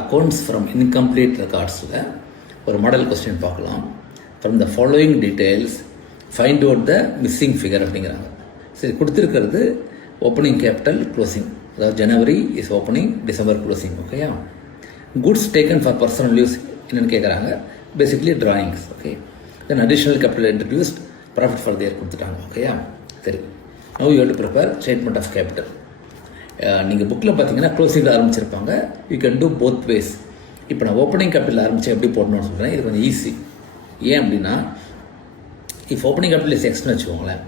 Accounts from incomplete ரெக்கார்ட்ஸில் ஒரு model question பார்க்கலாம். From the following details find out the missing figure அப்படிங்கிறாங்க. சரி, கொடுத்துருக்கிறது ஓப்பனிங் கேபிட்டல் க்ளோசிங், அதாவது January is opening, December closing. ஓகேயா? Goods taken for personal use என்னென்னு கேட்குறாங்க. Basically drawings. Okay, then additional capital introduced, profit for their கொடுத்துட்டாங்க. ஓகேயா? சரி, now you have to prepare statement of capital. நீங்கள் புக்கில் பார்த்தீங்கன்னா க்ளோசிங்கில் ஆரம்பிச்சிருப்பாங்க. You can do both ways. இப்போ நான் ஓப்பனிங் கேபிட்டல் ஆரம்பித்து எப்படி போடணும்னு சொல்கிறேன். இது கொஞ்சம் ஈஸி. ஏன் அப்படின்னா, இஃப் ஓப்பனிங் கேபிட்டல் இஸ் எக்ஸ்னு வச்சுக்கோங்களேன்,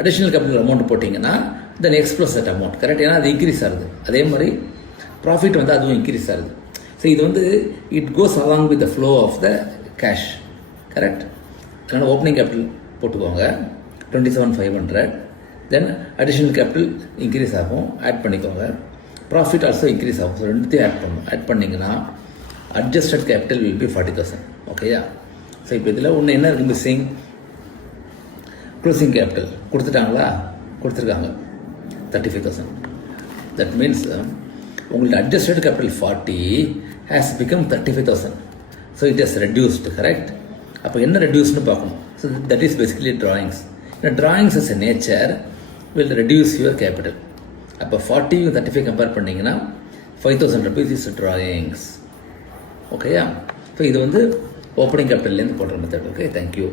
அடிஷ்னல் கேபிட்டல் அமௌண்ட் போட்டிங்கன்னா then X plus that amount. Correct? ஏன்னா அது இன்க்ரீஸ் ஆகுது. அதே மாதிரி ப்ராஃபிட் வந்து அதுவும் இன்க்ரீஸ் ஆகுது. ஸோ இது வந்து it goes along with the flow of the cash. Correct? அதனால் ஓப்பனிங் கேபிட்டல் போட்டுக்கோங்க 27,500. தென் அடிஷ்னல் கேபிட்டல் இன்க்ரீஸ் ஆகும், ஆட் பண்ணிக்கோங்க. ப்ராஃபிட் ஆல்சோ இன்க்ரீஸ் ஆகும். ஸோ ரெண்டுத்தையும் ஆட் பண்ணணும். ஆட் பண்ணிங்கன்னா அட்ஜஸ்டட் கேபிட்டல் வில் பி 40,000. ஓகேயா? ஸோ இப்போ இதில் ஒன்று என்ன இருக்குது மிஸ்ஸிங்? க்ளோசிங் கேபிட்டல் கொடுத்துட்டாங்களா? கொடுத்துருக்காங்க 35,000. தட் மீன்ஸ் உங்களோட adjusted capital 40 has become 35,000. So it has reduced. Correct? அப்போ என்ன ரெடியூஸ்னு பார்க்கணும். So that is basically drawings. இந்த drawings is a nature will reduce your capital. அப்போ 40 35 கம்பேர் பண்ணிங்கன்னா 5,000 rupees இஸ் டிராயிங்ஸ். ஓகேயா? ஸோ இது வந்து ஓப்பனிங் கேபிட்டல்லேருந்து போடுற மெத்தட். Okay, thank you.